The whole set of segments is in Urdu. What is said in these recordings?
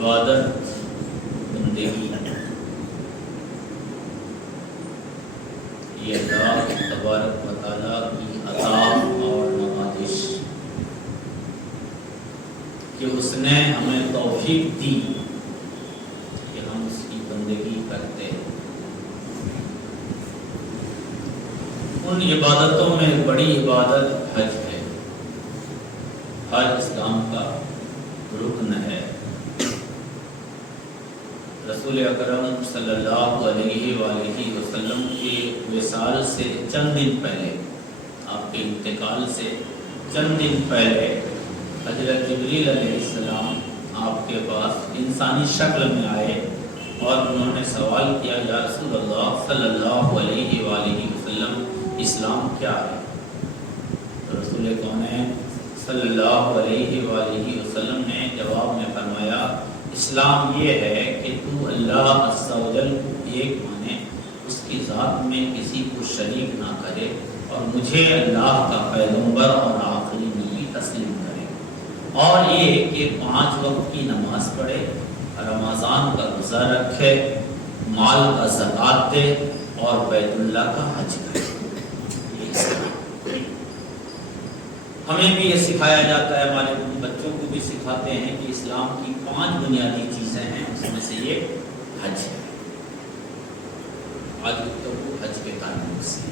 عبادت بندگی یہ اللہ تبارک و تعالیٰ کی عطا اور نوازش کہ اس نے ہمیں توفیق دی کہ ہم اس کی بندگی کرتے ہیں۔ ان عبادتوں میں بڑی عبادت حج ہے۔ حج اسلام کا رکن ہے۔ رسول اکرم صلی اللہ علیہ وآلہ وسلم کے وصال سے چند دن پہلے، آپ کے انتقال سے چند دن پہلے، حضرت جبریل علیہ السلام آپ کے پاس انسانی شکل میں آئے اور انہوں نے سوال کیا، یا رسول اللہ صلی اللہ علیہ وآلہ وسلم اسلام کیا ہے؟ رسول کونین صلی اللہ علیہ وآلہ وسلم نے جواب میں فرمایا، اسلام یہ ہے کہ تو اللہ عز و جل کو ایک مانے، اس کی ذات میں کسی کو شریک نہ کرے، اور مجھے اللہ کا پیغمبر اور آخری نبی تسلیم کرے، اور یہ کہ 5 وقت کی نماز پڑھے، رمضان کا روزہ رکھے، مال کا زکوٰۃ دے اور بیت اللہ کا حج کرے۔ ہمیں بھی یہ سکھایا جاتا ہے، ہمارے بچوں کو بھی سکھاتے ہیں کہ اسلام کی 5 بنیادی چیزیں ہیں، اس میں سے یہ حج ہے۔ آج تو حج کے تعلق سے،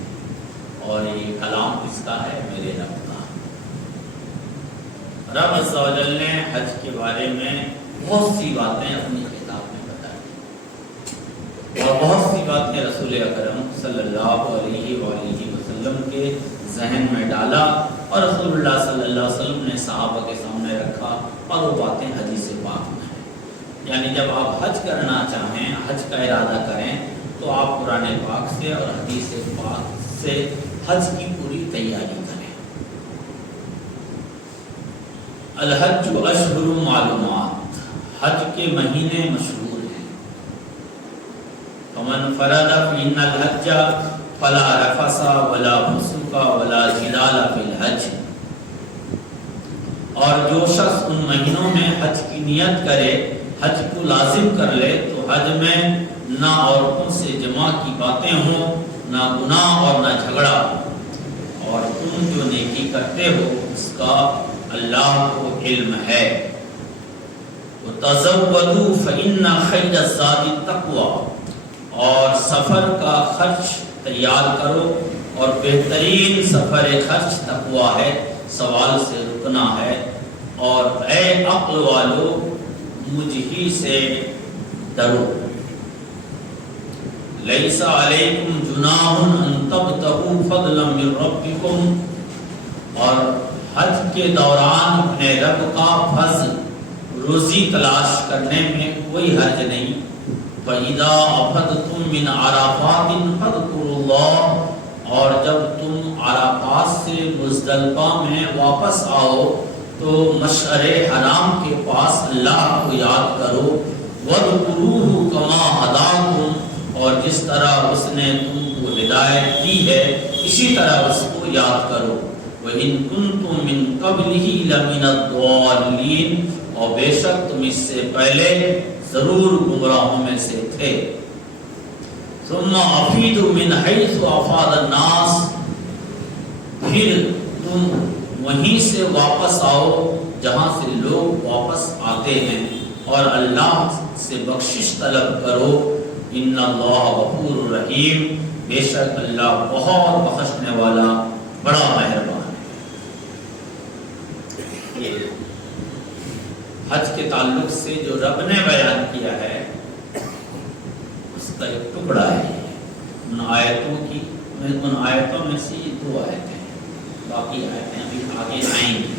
اور یہ کلام کس کا ہے؟ میرے رب کا۔ رب عز و جل نے حج کے بارے میں بہت سی باتیں اپنی کتاب میں بتائی، اور بہت سی باتیں رسول اکرم صلی اللہ علیہ وآلہ وسلم کے ذہن میں ڈالا، اور رسول اللہ صلی اللہ علیہ وسلم نے صحابہ کے سامنے رکھا، اور وہ باتیں حدیث پاک میں ہیں۔ یعنی جب آپ حج کرنا چاہیں، حج کا ارادہ کریں، تو آپ قرآن پاک سے اور حدیث پاک سے حج کی پوری تیاری کریں۔ الحج اشہر معلومات، حج کے مہینے مشہور ہیں۔ فمن فرض فیہن الحج فلا رفث ولا فسوق ولا جدال فی الحج، اور جو شخص ان مہینوں میں حج کی نیت کرے، حج کو لازم کر لے، تو حج میں نہ عورتوں سے جماع کی باتیں ہوں، نہ گناہ اور نہ جھگڑا، اور تم جو نیکی کرتے ہو اس کا اللہ کو علم ہے۔ وَتَزَوَّدُوا فَإِنَّ خَيْرَ الزَّادِ التَّقْوَىٰ، اور سفر کا خرچ تیار کرو، اور بہترین سفر خرچ تقویٰ ہے، سوال سے رکنا ہے، اور اے عقل والو مجھ ہی سے ڈرو۔ لیس علیکم جناح ان تبتغوا فضلا من ربکم، اور حج کے دوران اپنے رب کا فضل روزی تلاش کرنے میں کوئی حرج نہیں۔ فَإِذَا أَفَضْتُم مِّنْ عَرَفَاتٍ فَاذْكُرُوا اللَّهَ، اور جب تم عرفات سے مزدلفہ میں واپس آؤ تو مشعر حرام کے پاس اللہ کو یاد کرو۔ وَاذْكُرُوهُ كَمَا هَدَاكُمْ، اور جس طرح اس نے تم کو ہدایت دی ہے اسی طرح اس کو یاد کرو۔ وَإِن كُنتُم مِّن قَبْلِهِ لَمِنَ الضَّالِّينَ، اور بے شک تم اس سے پہلے ضرور گمراہوں میں سے تھے۔ ثم افیدوا من حیث افاض الناس، پھر تم وہیں سے واپس آؤ جہاں سے لوگ واپس آتے ہیں، اور اللہ سے بخشش طلب کرو۔ ان اللہ غفور رحیم، بے شک اللہ بہت بخشنے والا بڑا مہربان ہے۔ یہ حج کے تعلق سے جو رب نے بیان کیا ہے اس کا ایک ٹکڑا ہے، ان آیتوں میں سے یہ 2 آیتیں ہیں، باقی آیتیں ابھی آگے آئیں گی۔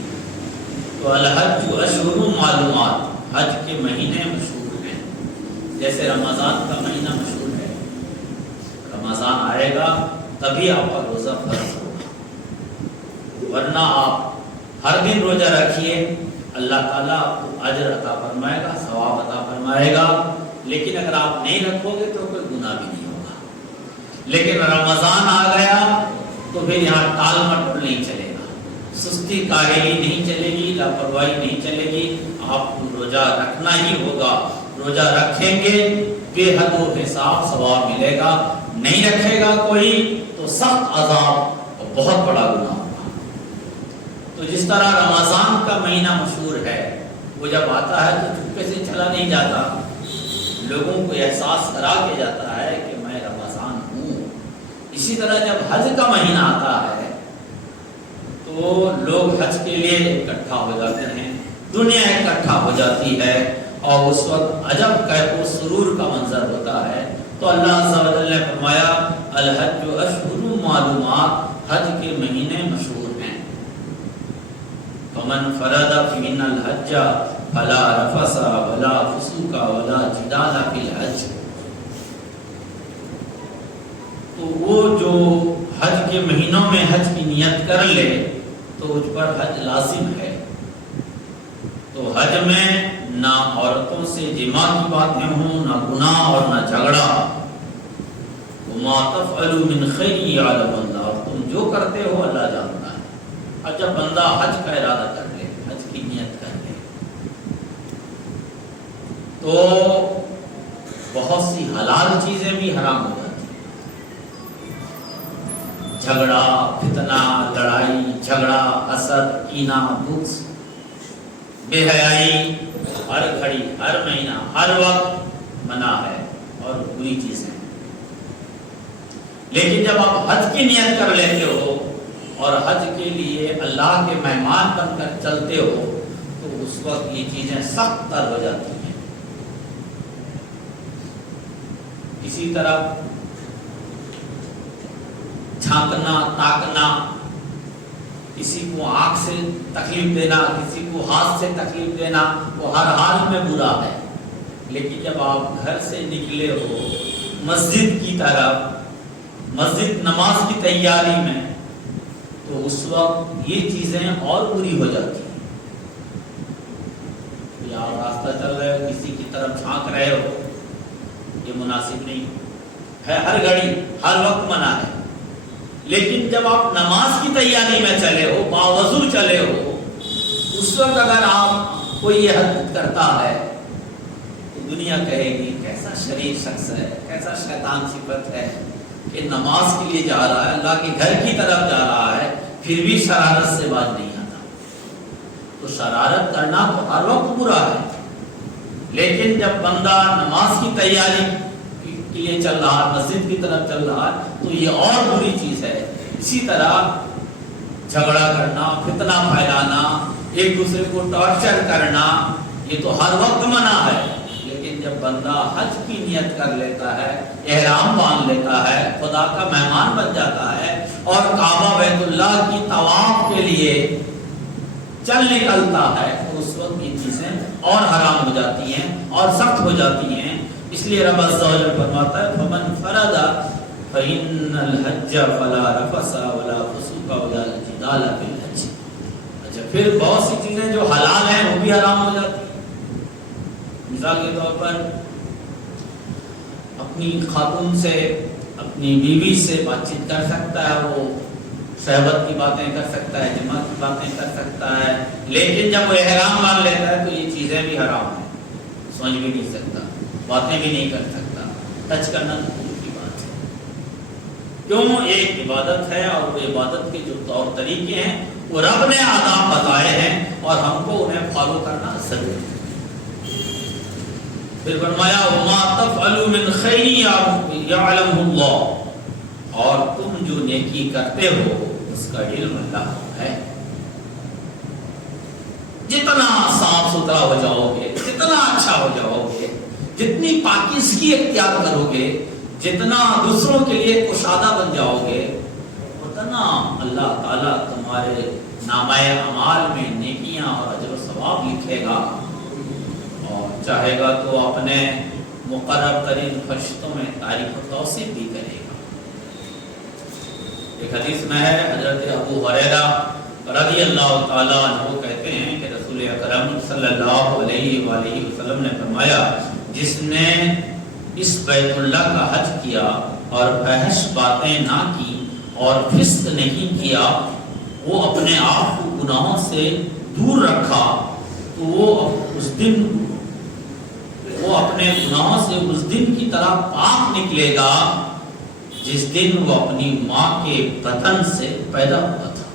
تو الحج اشہر معلومات، حج کے مہینے مشہور ہیں، جیسے رمضان کا مہینہ مشہور ہے، رمضان آئے گا تبھی آپ کا روزہ فرض ہوگا، ورنہ آپ ہر دن روزہ رکھیے، اللہ تعالیٰ آپ کو اجر عطا فرمائے گا، ثواب عطا فرمائے گا، لیکن اگر آپ نہیں رکھو گے تو کوئی گناہ بھی نہیں ہوگا۔ لیکن رمضان آ گیا تو پھر یہاں ٹال مٹول نہیں چلے گا، سستی کاہلی نہیں چلے گی، لاپرواہی نہیں چلے گی، آپ کو روزہ رکھنا ہی ہوگا. روزہ رکھیں گے بے حد و حساب ثواب ملے گا، نہیں رکھے گا کوئی تو سخت عذاب اور بہت بڑا گناہ ہوگا. تو جس طرح رمضان کا مہینہ مشہور ہے، وہ جب آتا ہے تو چپکے سے چلا نہیں جاتا، لوگوں کو احساس کرا کے جاتا ہے کہ میں رمضان ہوں. اسی طرح جب حج کا مہینہ آتا ہے تو لوگ حج کے لیے اکٹھا ہو جاتے ہیں، دنیا اکٹھا ہو جاتی ہے، اور اس وقت عجب کیف و سرور کا منظر ہوتا ہے. تو اللہ عز و جل نے فرمایا الحج اشہر معلومات، حج کے مہینے مشہور ہیں. فمن فرد فیہن الحج فلا رفث ولا فسوق ولا جدال فی الحج. تو وہ جو حج کے مہینوں میں حج کی نیت کر لے تو اس پر حج لازم ہے. تو حج میں نہ عورتوں سے جماع کی باتیں ہوں، نہ گناہ اور نہ جھگڑا. وما تفعلوا من خیر یعلم اللہ، اور تم جو کرتے ہو اللہ جانتا ہے. اور جب بندہ حج کا ارادہ کر لے، حج کی نیت کر لے، تو بہت سی حلال چیزیں بھی حرام ہو جاتی ہیں. جھگڑا، فتنہ، لڑائی جھگڑا، حسد، کینہ، بغض، بے حیائی ہر گھڑی، ہر مہینہ، ہر وقت منع ہے اور بری چیزیں. لیکن جب آپ حج کی نیت کر لیتے ہو اور حج کے لیے اللہ کے مہمان بن کر چلتے ہو تو اس وقت یہ چیزیں سخت تر ہو جاتی ہیں. اسی طرح جھانکنا، تاکنا، کسی کو آنکھ سے تکلیف دینا، کسی کو ہاتھ سے تکلیف دینا، وہ ہر حال میں برا ہے. لیکن جب آپ گھر سے نکلے ہو مسجد کی طرف، مسجد نماز کی تیاری میں، تو اس وقت یہ چیزیں اور بری ہو جاتی ہیں. یا آپ راستہ چل رہے ہو، کسی کی طرف جھانک رہے ہو، یہ مناسب نہیں ہے. ہر گھڑی، ہر وقت منع ہے. لیکن جب آپ نماز کی تیاری میں چلے ہو، باوضو چلے ہو، اس وقت اگر آپ کوئی یہ حرکت کرتا ہے تو دنیا کہے گی کیسا شریف شخص ہے، کیسا شیطان صفت ہے کہ نماز کے لیے جا رہا ہے، اللہ کے گھر کی طرف جا رہا ہے، پھر بھی شرارت سے باز نہیں آتا. تو شرارت کرنا تو ہر وقت برا ہے. لیکن جب بندہ نماز کی تیاری کے لیے چل رہا ہے، مسجد کی طرف چل رہا ہے، تو یہ اور بری چیز ہے. اسی طرح جھگڑا کرنا، فتنہ پھیلانا، ایک دوسرے کو ٹارچر کرنا، یہ تو ہر وقت منع ہے. لیکن جب بندہ حج کی نیت کر لیتا ہے، احرام باندھ لیتا ہے، خدا کا مہمان بن جاتا ہے اور کعبہ بیت اللہ کی طواف کے لیے چل نکلتا ہے، تو اس وقت یہ چیزیں اور حرام ہو جاتی ہیں اور سخت ہو جاتی ہیں. اس لیے رب عز و جل فرماتا ہے فمن فرد فإن الحج فلا رفث ولا فسوق ولا جدال فی الحج. اچھا، پھر بہت سی چیزیں جو حلال ہیں وہ بھی حرام ہو جاتی ہیں. مثال کے طور پر اپنی خاتون سے، اپنی بیوی سے بات چیت کر سکتا ہے، وہ صحبت کی باتیں کر سکتا ہے، جماعت کی باتیں کر سکتا ہے. لیکن جب وہ احرام باندھ لیتا ہے تو یہ چیزیں بھی حرام ہیں. سمجھ بھی نہیں سکتا، باتیں بھی نہیں کر سکتا، ٹچ کرنا دور کی بات ہے. کیوں؟ ایک عبادت ہے اور وہ عبادت کے جو طور طریقے ہیں وہ رب نے آداب بتائے ہیں اور ہم کو انہیں فالو کرنا ضروری ہے. پھر فرمایا وما تفعلوا من خیر یعلمہ اللہ، اور تم جو نیکی کرتے ہو اس کا علم اللہ کو ہے. جتنا صاف ستھرا ہو جاؤ گے، جتنا اچھا ہو جاؤ گے، جتنی پاکیزگی اختیار کرو گے، جتنا دوسروں کے لیے کشادہ بن جاؤ گے، اتنا اللہ تعالیٰ تمہارے نامہ اعمال میں نیکیاں اور اجر و ثواب لکھے گا، اور چاہے گا تو اپنے مقرب ترین فرشتوں میں تعریف و توصیف بھی کرے گا. ایک حدیث میں ہے، حضرت ابو ہریرہ رضی اللہ تعالیٰ عنہ کہتے ہیں کہ رسول اکرم صلی اللہ علیہ وآلہ وسلم نے فرمایا جس نے اس بیت اللہ کا حج کیا اور فحش باتیں نہ کی اور فسق نہیں کیا، وہ اپنے آپ کو گناہوں سے دور رکھا، تو وہ اس دن وہ اپنے گناہوں سے اس دن کی طرح پاک نکلے گا جس دن وہ اپنی ماں کے بطن سے پیدا ہوا تھا۔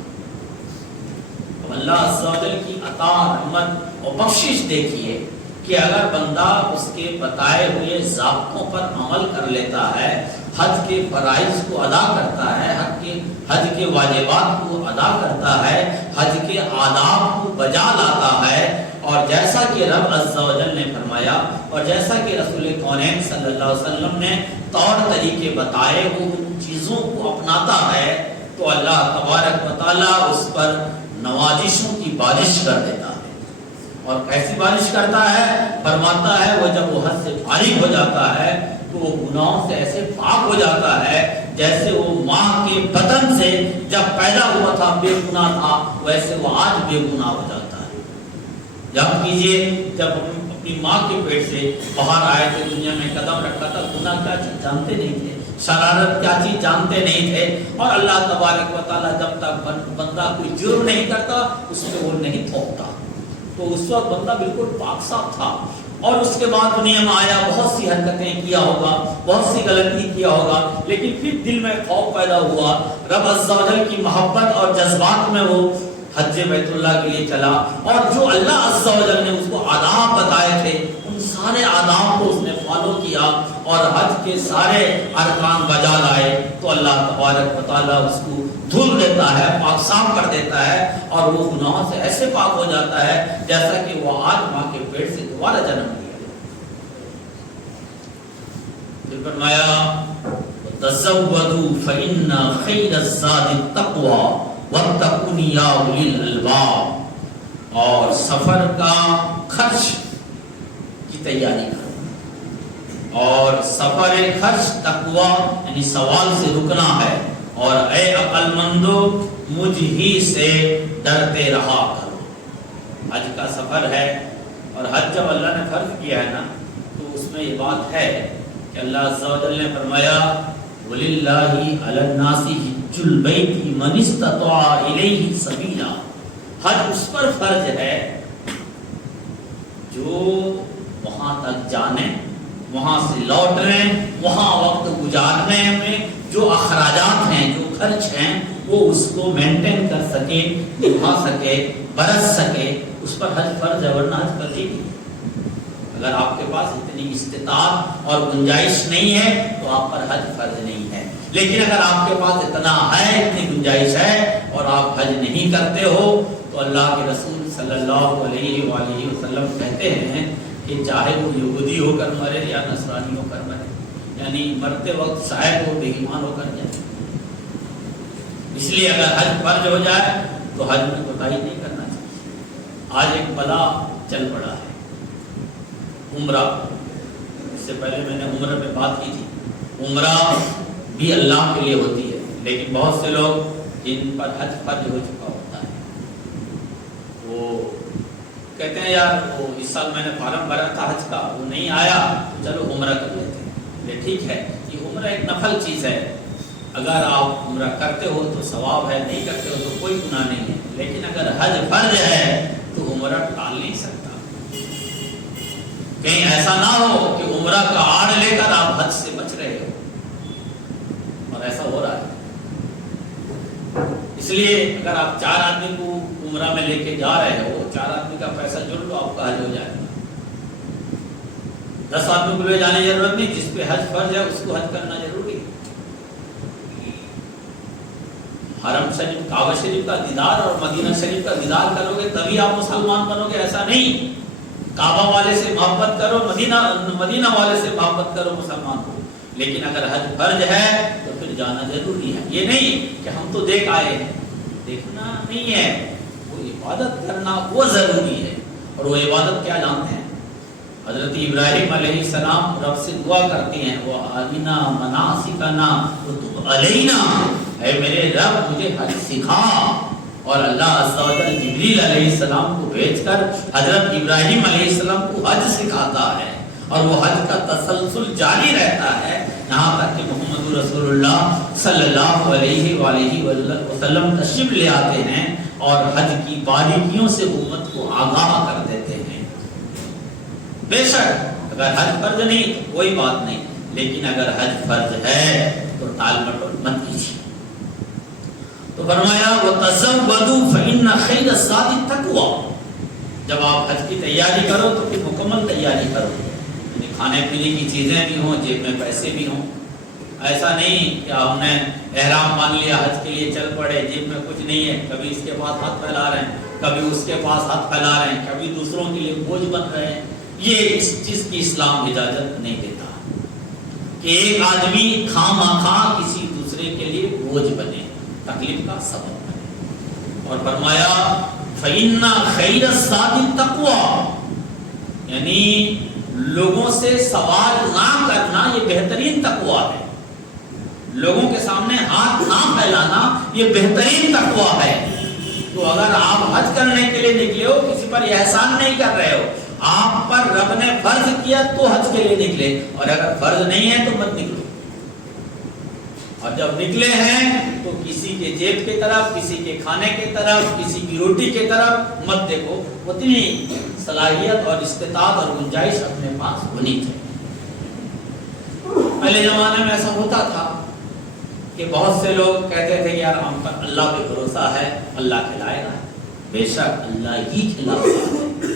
اللہ عز و جل کی عطا، رحمت اور بخشش دیکھیے کہ اگر بندہ اس کے بتائے ہوئے ضابطوں پر عمل کر لیتا ہے، حج کے فرائض کو ادا کرتا ہے، حج کے واجبات کو ادا کرتا ہے، حج کے آداب کو بجا لاتا ہے، اور جیسا کہ رب عز و جل نے فرمایا اور جیسا کہ رسول کونین صلی اللہ علیہ وسلم نے طور طریقے بتائے وہ ان چیزوں کو اپناتا ہے، تو اللہ تبارک و تعالیٰ اس پر نوازشوں کی بارش کر دیتا ہے۔ اور کیسی بارش کرتا ہے؟ فرماتا ہے وہ جب وہ حد سے فارغ ہو جاتا ہے تو وہ گناہوں سے ایسے پاک ہو جاتا ہے جیسے وہ ماں کے بطن سے جب پیدا ہوا تھا بے گناہ تھا، ویسے وہ آج بے گناہ ہو جاتا ہے۔ یاد کیجئے جب ہم اپنی ماں کے پیٹ سے باہر آئے تھے، دنیا میں قدم رکھا تھا، گناہ کیا چیز جانتے نہیں تھے، شرارت کیا چیز جانتے نہیں تھے، اور اللہ تبارک و تعالیٰ جب تک بندہ کوئی جرم نہیں کرتا اس پہ وہ نہیں تھوپتا، تو اس وقت بندہ بالکل پاک صاف تھا۔ اور اس کے بعد دنیا میں آیا، بہت سی حرکتیں کیا ہوگا، بہت سی غلطی کیا ہوگا، لیکن پھر دل میں خوف پیدا ہوا، رب عز و جل کی محبت اور جذبات میں وہ حج بیت اللہ کے لیے چلا، اور جو اللہ عز و جل نے اس کو آداب بتائے تھے ان سارے آداب کو اس نے فالو کیا اور حج کے سارے ارکان بجا لائے، تو اللہ تبارک و تعالیٰ اس کو دھل دیتا ہے، پاک صاف کر دیتا ہے، اور وہ گناہوں سے ایسے پاک ہو جاتا ہے جیسا کہ وہ آج ماں کے پیٹ سے دوبارہ جنم لیا۔ پھر فرمایا تزودوا فإن خیر الزاد التقوی واتقون یا اولی الالباب، اور سفر کا خرچ کی تیاری کرو، اور سفر خرچ تقوی یعنی سوال سے رکنا ہے، اور اے عقل مندو مجھ ہی سے ڈرتے رہا کرو۔ حج کا سفر ہے، اور حج جب اللہ نے فرض کیا ہے نا تو اس میں یہ بات ہے کہ اللہ عز و جل نے فرمایا وَلِلَّهِ عَلَى النَّاسِ حِجُّ الْبَيْتِ مَنِ اسْتَطَاعَ إِلَيْهِ سَبِيلًا، حج اس پر فرض ہے جو وہاں تک جانے، وہاں سے لوٹنے، وہاں وقت گزارنے میں جو اخراجات ہیں، جو خرچ ہیں، وہ اس کو مینٹین کر سکے، نبھا سکے، برت سکے، اس پر حج فرض ہے، ورنہ حج فرض ہی نہیں۔ اگر آپ کے پاس اتنی استطاعت اور گنجائش نہیں ہے تو آپ پر حج فرض نہیں ہے، لیکن اگر آپ کے پاس اتنا ہے، اتنی گنجائش ہے اور آپ حج نہیں کرتے ہو تو اللہ کے رسول صلی اللہ علیہ وآلہ وسلم کہتے ہیں کہ چاہے وہ یہودی ہو کر مرے یا نصرانی ہو کر مرے، یعنی مرتے وقت شاید وہ بے ایمان ہو کر جائے۔ اس لیے اگر حج فرض ہو جائے تو حج میں کوتاہی نہیں کرنا چاہیے۔ آج ایک بلا چل پڑا ہے، عمرہ۔ اس سے پہلے میں نے عمرہ پہ بات کی تھی، عمرہ بھی اللہ کے لیے ہوتی ہے، لیکن بہت سے لوگ جن پر حج فرض ہو چکا ہوتا ہے وہ کہتے ہیں یار وہ اس سال میں نے فارم بھرا تھا حج کا، وہ نہیں آیا تو چلو عمرہ کر لیتے ہیں۔ یہ ٹھیک ہے، یہ عمرہ ایک نفل چیز ہے، اگر آپ عمرہ کرتے ہو تو ثواب ہے، نہیں کرتے ہو تو کوئی گناہ نہیں ہے، لیکن اگر حج فرض ہے تو عمرہ ٹال نہیں سکتا۔ کہیں ایسا نہ ہو کہ عمرہ کا آڑ لے کر آپ حج سے بچ رہے ہو، اور ایسا ہو رہا ہے۔ اس لیے اگر آپ 4 آدمی کو عمرہ میں لے کے جا رہے ہو، 4 آدمی کا پیسہ جوڑ لو، آپ کا حج ہو جائے گا۔ 10 آدمی کو لے جانے کی ضرورت نہیں، جس پہ حج فرض ہے اس کو حج کرنا ضروری ہے۔ حرم شریف، کعبہ شریف کا دیدار اور مدینہ شریف کا دیدار کرو گے تبھی آپ مسلمان بنو گے، ایسا نہیں۔ کعبہ والے سے محبت کرو، مدینہ والے سے محبت کرو، مسلمان ہو، لیکن اگر حج فرض ہے تو پھر جانا ضروری ہے۔ یہ نہیں کہ ہم تو دیکھ آئے ہیں، دیکھنا نہیں ہے، وہ عبادت کرنا وہ ضروری ہے۔ اور وہ عبادت کیا جانتے ہیں؟ حضرت ابراہیم علیہ السلام رب سے دعا کرتے ہیں وہ آرینا مناسکنا وتب علینا، اے میرے رب مجھے حج سکھا۔ اور اللہ عز و جل جبریل علیہ السلام کو بھیج کر حضرت ابراہیم علیہ السلام کو حج سکھاتا ہے، اور وہ حج کا تسلسل جاری رہتا ہے یہاں تک کہ محمد رسول اللہ صلی اللہ علیہ وآلہ وسلم تشریف لے آتے ہیں اور حج کی باریکیوں سے امت کو آگاہ کر دیتے ہیں۔ بے شک اگر حج فرض نہیں تو کوئی بات نہیں، لیکن اگر حج فرض ہے تو ٹال مٹول مت کیجیے۔ تو فرمایا وَتَزَوَّدُوا فَإِنَّ خَيْرَ الزَّادِ التَّقْوَىٰ، جب آپ حج کی تیاری کرو تو پھر مکمل تیاری کرو، یعنی کھانے پینے کی چیزیں بھی ہوں، جیب میں پیسے بھی ہوں۔ ایسا نہیں کہ ہم نے احرام مان لیا، حج کے لیے چل پڑے، جیب میں کچھ نہیں ہے، کبھی اس کے پاس ہاتھ پھیلا رہے ہیں، کبھی اس کے پاس ہاتھ پھیلا رہے ہیں، کبھی دوسروں کے لیے بوجھ بن رہے ہیں۔ یہ اس چیز کی اسلام اجازت نہیں دیتا کہ ایک آدمی خواہ کسی دوسرے کے لیے بوجھ بنے، تکلیف کا سبب بنے۔ اور فرمایا فَإِنَّ خَيْرَ الزَّادِ التَّقْوَىٰ، یعنی لوگوں سے سوال نہ کرنا یہ بہترین تقویٰ ہے، لوگوں کے سامنے ہاتھ نہ پھیلانا یہ بہترین تقویٰ ہے۔ تو اگر آپ حج کرنے کے لیے نکلے ہو، کسی پر احسان نہیں کر رہے ہو، آپ پر رب نے فرض کیا تو حج کے لیے نکلے، اور اگر فرض نہیں ہے تو مت نکلو۔ اور جب نکلے ہیں تو کسی کے جیب کی طرف، کسی کے کھانے کی طرف، کسی کی روٹی کی طرف مت دیکھو، اتنی صلاحیت اور استطاعت اور گنجائش اپنے پاس ہونی چاہیے۔ پہلے زمانے میں ایسا ہوتا تھا کہ بہت سے لوگ کہتے تھے یار ہم پر اللہ پہ بھروسہ ہے، اللہ کھلائے گا۔ بے شک اللہ ہی کھلاتا ہے،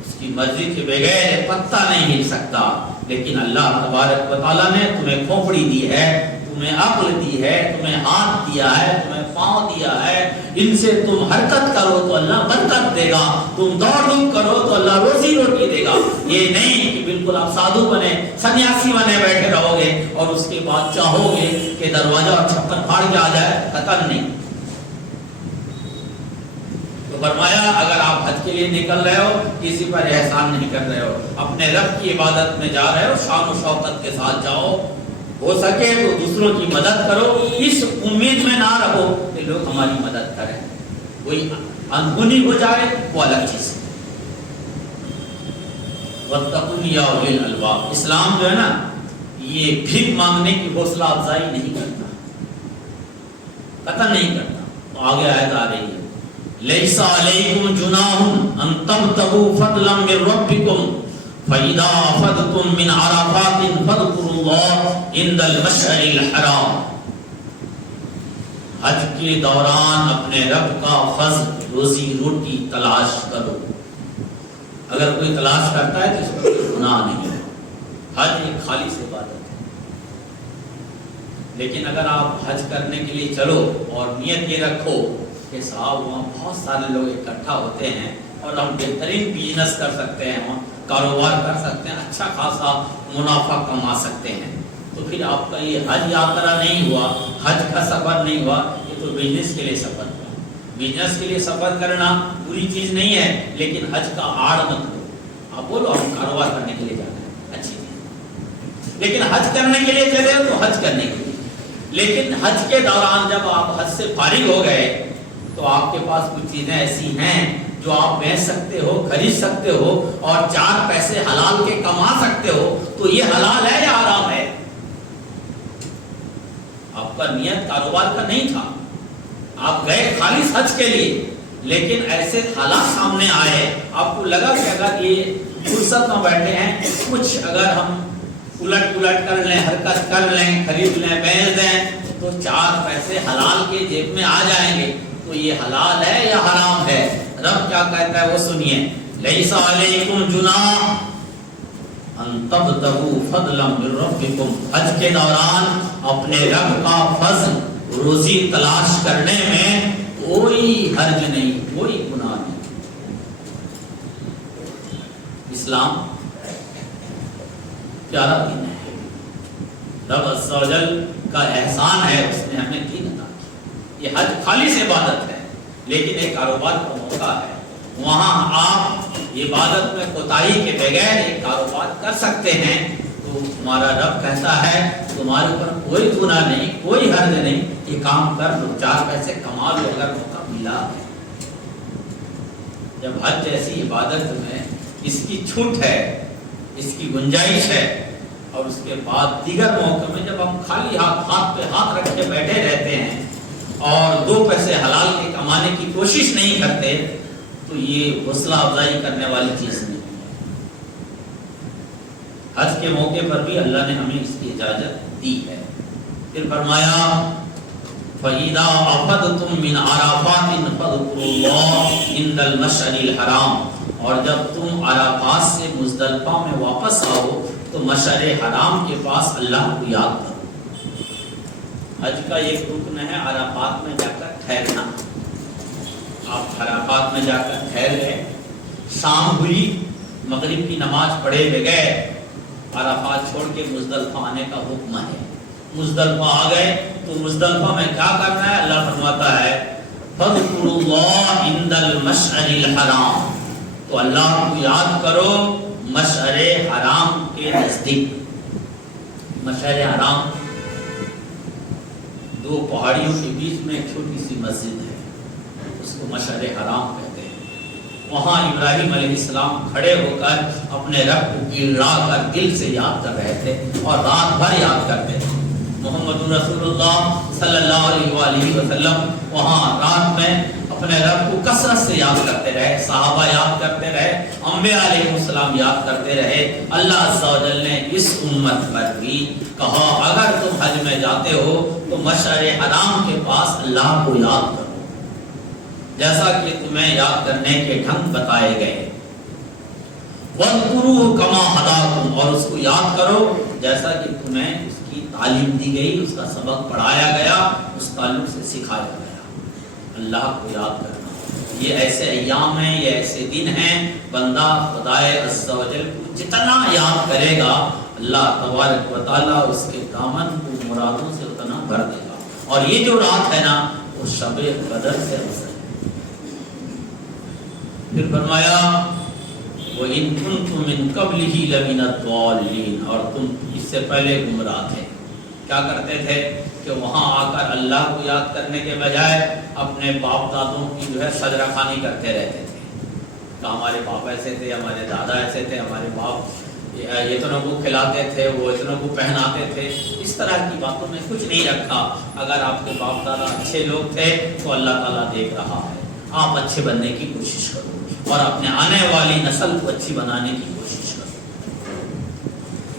اس کی مرضی کے بغیر پتہ نہیں ہل سکتا، لیکن اللہ تبارک و تعالیٰ نے تمہیں کھوپڑی دی ہے، تمہیں عقل دی ہے، تمہیں ہاتھ دیا ہے، تمہیں پاؤں دیا ہے، ان سے تم حرکت کرو تو اللہ برکت دے گا، تم دوڑ دھوپ کرو تو اللہ روزی روٹی دے گا۔ یہ نہیں کہ بالکل آپ سادھو بنے، سنیاسی بنے بیٹھے رہو گے اور اس کے بعد چاہو گے کہ دروازہ اور چھپر پھاڑ کے آ جائے، قطر نہیں۔ تو فرمایا اگر آپ حج کے لیے نکل رہے ہو، کسی پر احسان نہیں کر رہے ہو، اپنے رب کی عبادت میں جا رہے ہو، شان و شوکت کے ساتھ جاؤ، ہو سکے تو دوسروں کی مدد کرو، اس امید میں نہ رہو کہ لوگ ہماری مدد کریں، کوئی انہونی ہو جائے وہ الگ چیز ہے۔ وَاتَّقُوا يَا أُولِي الْأَلْبَابِ، اسلام جو ہے نا یہ بھیک مانگنے کی حوصلہ افزائی نہیں کرتا، قطع نہیں کرتا۔ تو آگے آیت آ رہی ہے لَيْسَ عَلَيْكُمْ جُنَاحٌ أَن تَبْتَغُوا فَضْلًا مِّن رَّبِّكُمْ فَإِذَا أَفَضْتُم مِّنْ عَرَفَاتٍ فَاذْكُرُوا اللَّهَ عِندَ الْمَشْعَرِ الْحَرَامِ، حج کے دوران اپنے رب کا فضل، روزی روٹی تلاش کرو۔ اگر کوئی تلاش کرتا ہے تو اس پر کوئی گناہ نہیں ہے، حج ایک خالص عبادت ہے۔ لیکن اگر آپ حج کرنے کے لیے چلو اور نیت یہ رکھو کہ صاحب وہاں بہت سارے لوگ اکٹھا ہوتے ہیں اور ہم بہترین بزنس کر سکتے ہیں، وہاں کاروبار کر سکتے ہیں، اچھا خاصا منافع کما سکتے ہیں، تو پھر آپ کا یہ حج یاترا نہیں ہوا، حج کا سفر نہیں ہوا، یہ تو بزنس کے لیے سفر ہوا۔ بزنس کے لیے سفر کرنا بری چیز نہیں ہے، لیکن حج کا آڑ مت لو۔ آپ بولو ہم کاروبار کرنے کے لیے جانا ہے، اچھی چیز، لیکن حج کرنے کے لیے چلے تو حج کرنے کے لیے۔ لیکن حج کے دوران جب آپ حج سے فارغ ہو گئے تو آپ کے پاس کچھ چیزیں ایسی ہیں جو آپ بیچ سکتے ہو، خرید سکتے ہو اور چار پیسے حلال کے کما سکتے ہو، تو یہ حلال ہے یا حرام ہے؟ آپ کا نیت کاروبار کا نہیں تھا، آپ گئے خالص حج کے لیے، لیکن ایسے حالات سامنے آئے، آپ کو لگا کہ اگر یہ فرصت میں بیٹھے ہیں، کچھ اگر ہم الٹ پلٹ کر لیں، حرکت کر لیں، خرید لیں، بیچ دیں تو چار پیسے حلال کے جیب میں آ جائیں گے، تو یہ حلال ہے یا حرام ہے؟ رب کیا کہتا ہے وہ سنیے لَيْسَ عَلَيْكُمْ جُنَاحٌ أَن تَبْتَغُوا فَضْلًا مِّن رَّبِّكُمْ، حج کے دوران اپنے رب کا فضل، روزی تلاش کرنے میں کوئی حرج نہیں، کوئی گناہ نہیں۔ اسلام پیارا دین ہے، رب عز و جل کا احسان ہے، اس نے ہمیں دین عطا کیا۔ یہ حج خالص عبادت ہے، لیکن ایک کاروبار کا موقع ہے، وہاں آپ عبادت میں کوتاہی کے بغیر ایک کاروبار کر سکتے ہیں، تو ہمارا رب کہتا ہے تمہارے اوپر کوئی گناہ نہیں، کوئی حرج نہیں، یہ کام کر لو، چار پیسے کما لو اگر موقع ملا۔ جب حج جیسی عبادت میں اس کی چھوٹ ہے، اس کی گنجائش ہے، اور اس کے بعد دیگر موقع میں جب ہم خالی ہاتھ پہ ہاتھ رکھ کے بیٹھے رہتے ہیں اور دو پیسے حلال کے کمانے کی کوشش نہیں کرتے تو یہ حوصلہ افزائی کرنے والی چیز نہیں ہے۔ حج کے موقع پر بھی اللہ نے ہمیں اس کی اجازت دی ہے۔ پھر فرمایا فَإِذَا أَفَضْتُم مِّنْ عَرَفَاتٍ فَاذْكُرُوا اللَّهَ عِندَ الْمَشْعَرِ الْحَرَامِ، اور جب تم عرفات سے مزدلفہ میں واپس آؤ تو مشعر حرام کے پاس اللہ کو یاد کرو۔ حج کا ایک رکن ہے عرفات میں جا کر ٹھہرنا۔ آپ عرفات میں جا کر ٹھہر گئے، شام ہوئی، مغرب کی نماز پڑھے ہوئے گئے، عرفات چھوڑ کے مزدلفہ آنے کا حکم ہے۔ مزدلفہ آ گئے تو مزدلفہ میں کیا کرنا ہے؟ اللہ فرماتا ہے فَاذْكُرُوا اللَّهَ عِندَ الْمَشْعَرِ الْحَرَامِ، تو اللہ کو یاد کرو مشعر حرام کے نزدیک۔ مشعر حرام دو پہاڑیوں کے بیچ میں ایک چھوٹی سی مسجد ہے، اس کو مشعر حرام کہتے ہیں۔ وہاں ابراہیم علیہ السلام کھڑے ہو کر اپنے رب کو گڑا کر دل سے یاد کر رہے تھے اور رات بھر یاد کرتے تھے۔ محمد رسول اللہ صلی اللہ علیہ وآلہ وسلم وہاں رات میں اپنے رب کو کثرت سے یاد کرتے رہے، صحابہ یاد کرتے رہے، انبیاء علیہ السلام یاد کرتے رہے۔ اللہ عز و جل نے اس امت پر بھی کہا اگر تم حج میں جاتے ہو تو مشعر حرام کے پاس اللہ کو یاد کرو، جیسا کہ تمہیں یاد کرنے کے ڈھنگ بتائے گئے۔ وَاذْكُرُوهُ كَمَا هَدَاكُمْ، اور اس کو یاد کرو جیسا کہ تمہیں اس کی تعلیم دی گئی، اس کا سبق پڑھایا گیا، اس تعلق سے سکھایا گیا۔ اللہ کو یاد کرنا، یہ ایسے ایام ہیں، یہ ایسے دن ہیں، بندہ خدائے عز و جل کو جتنا یاد کرے گا اللہ تبارک و تعالیٰ اس کے دامن کو مرادوں سے اتنا بھر دے گا۔ اور یہ جو رات ہے نا وہ شب قدر سے افضل ہے۔ پھر فرمایا وَإِن كُنتُم مِّن قَبْلِهِ لَمِنَ الضَّالِّينَ، اور تم اس سے پہلے گمراہ تھے۔ کیا کرتے تھے کہ وہاں آ کر اللہ کو یاد کرنے کے بجائے اپنے باپ دادوں کی جو ہے سجرہ خوانی کرتے رہتے تھے کہ ہمارے باپ ایسے تھے، ہمارے دادا ایسے تھے، ہمارے باپ اتنوں کو کھلاتے تھے، وہ اتنوں کو پہناتے تھے۔ اس طرح کی باتوں میں کچھ نہیں رکھا۔ اگر آپ کے باپ دادا اچھے لوگ تھے تو اللہ تعالیٰ دیکھ رہا ہے، آپ اچھے بننے کی کوشش کرو اور اپنے آنے والی نسل کو اچھی بنانے کی کوشش کرو۔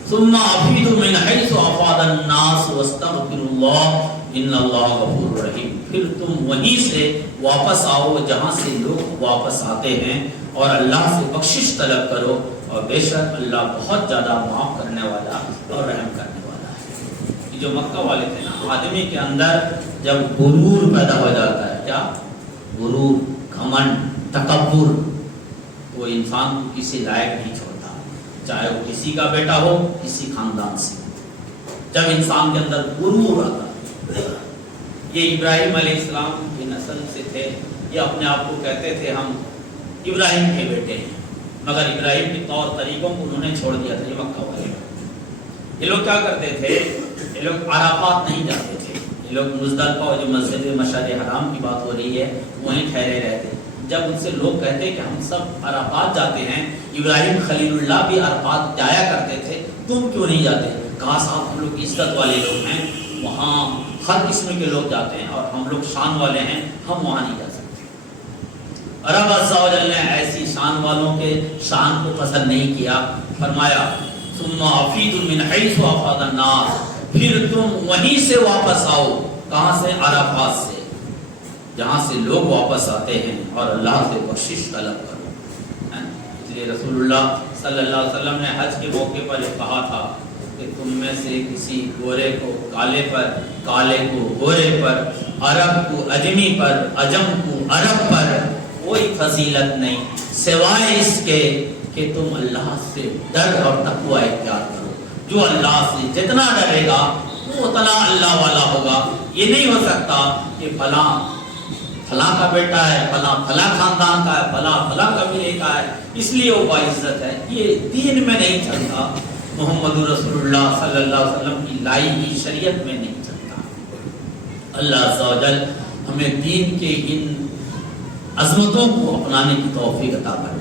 ثم افیدوا من حیث افاض الناس واستغفروا اللہ ان اللہ غفور رحیم، پھر تم وہیں سے واپس آؤ جہاں سے لوگ واپس آتے ہیں اور اللہ سے بخشش طلب کرو، اور بے شک اللہ بہت زیادہ معاف کرنے والا اور رحم کرنے والا ہے۔ یہ جو مکہ والے تھے نا، آدمی کے اندر جب غرور پیدا ہو جاتا ہے، کیا غرور، گھمنڈ، تکبر، وہ انسان کو کسی لائق نہیں چھوڑتا، چاہے وہ کسی کا بیٹا ہو، کسی خاندان سے۔ جب انسان کے اندر غرور آتا ہے، یہ ابراہیم علیہ السلام کی نسل سے تھے، یہ اپنے آپ کو کہتے تھے ہم ابراہیم کے بیٹے ہیں، مگر ابراہیم کے طور طریقوں کو انہوں نے چھوڑ دیا تھا۔ یہ مکہ والے یہ لوگ کیا کرتے تھے؟ یہ لوگ عرفات نہیں جاتے تھے، یہ لوگ مزدلفہ جو مسجد مشعر حرام کی بات ہو رہی ہے وہیں ٹھہرے رہتے۔ جب ان سے لوگ کہتے کہ ہم سب عرفات جاتے ہیں، ابراہیم خلیل اللہ بھی عرفات جایا کرتے تھے، تم کیوں نہیں جاتے؟ کہا صاحب ہم لوگ عزت والے لوگ ہیں، وہاں ہر قسم کے لوگ جاتے ہیں اور ہم لوگ شان والے ہیں، ہم وہاں نہیں جا سکتے۔ رب عز و جل نے ایسی شان والوں کے شان کو پسند نہیں کیا، فرمایا ثم افیدوا من حیث افاض الناس، پھر تم وہیں سے واپس آؤ، کہاں سے؟ عرفات سے، جہاں سے لوگ واپس آتے ہیں، اور اللہ سے بخشش طلب کرو۔ اس لیے رسول اللہ صلی اللہ علیہ وسلم نے حج کے موقع پر یہ کہا تھا کہ تم میں سے کسی گورے کو کالے پر، کالے کو گورے پر، عرب کو اجمی پر، عجم کو عرب پر کوئی فضیلت نہیں سوائے اس کے کہ تم اللہ سے ڈر اور تقوی اختیار کرو۔ جو اللہ سے جتنا ڈرے گا وہ اتنا اللہ والا ہوگا۔ یہ نہیں ہو سکتا کہ فلاں کا بیٹا ہے، فلاں خاندان کا ہے، فلاں قبیلے کا ہے، اس لیے وہ باعزت ہے۔ یہ دین میں نہیں چلتا، محمد رسول اللہ صلی اللہ علیہ وسلم کی لائی ہوئی شریعت میں نہیں چلتا۔ اللہ عز و جل ہمیں دین کے ان عظمتوں کو اپنانے کی توفیق عطا فرمائے۔